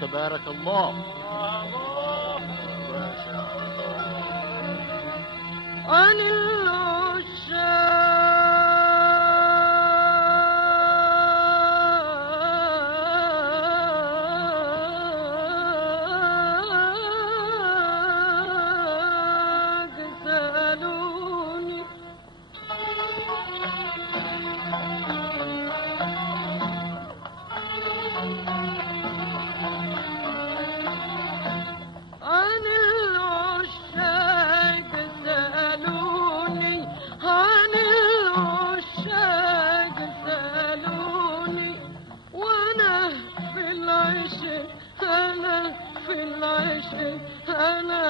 تبارك الله. عن العشاق سألوني عن العشاق سألوني عن العشاق سألوني وأنا في العشق أنا في العشق أنا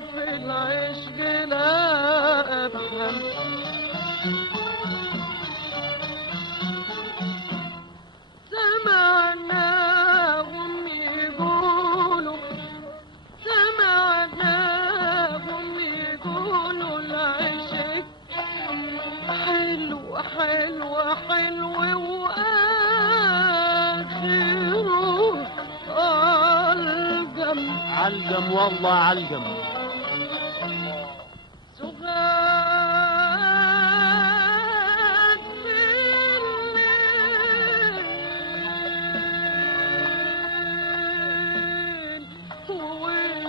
في العشق لا أفهم سمعناهم يقولوا سمعناهم يقولوا العشق حلو حلو حلو وآخره الجم علقم والله علقم. سغاد في الليل ويل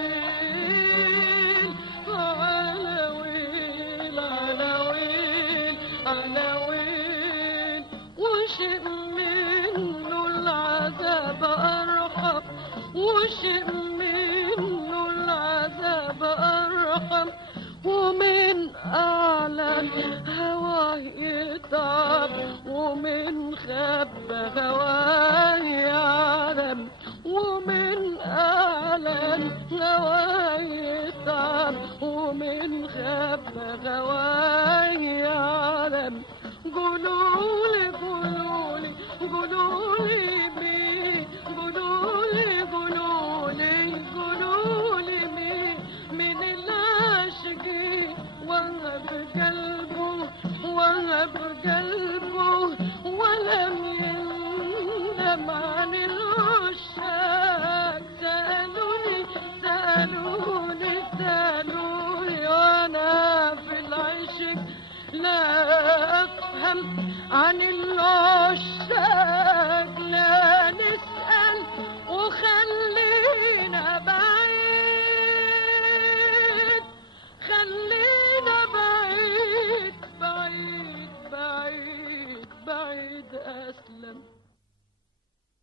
عناويل عناويل عناويل وشئ منه العذاب أرحم وشئ منه العذاب أرحم ومن أعلى هواه يتعب ومن خب هواه يعلم ومن أعلى هواه يتعب ومن خب هواه يعلم قولولي قولولي قولولي مين قولولي قولولي قولولي مين من العاشقين وهب قلبه وهب قلبه ولم يندم عن العشاق سألوني سألوني سألوني وأنا في العشق لا أفهم عن الله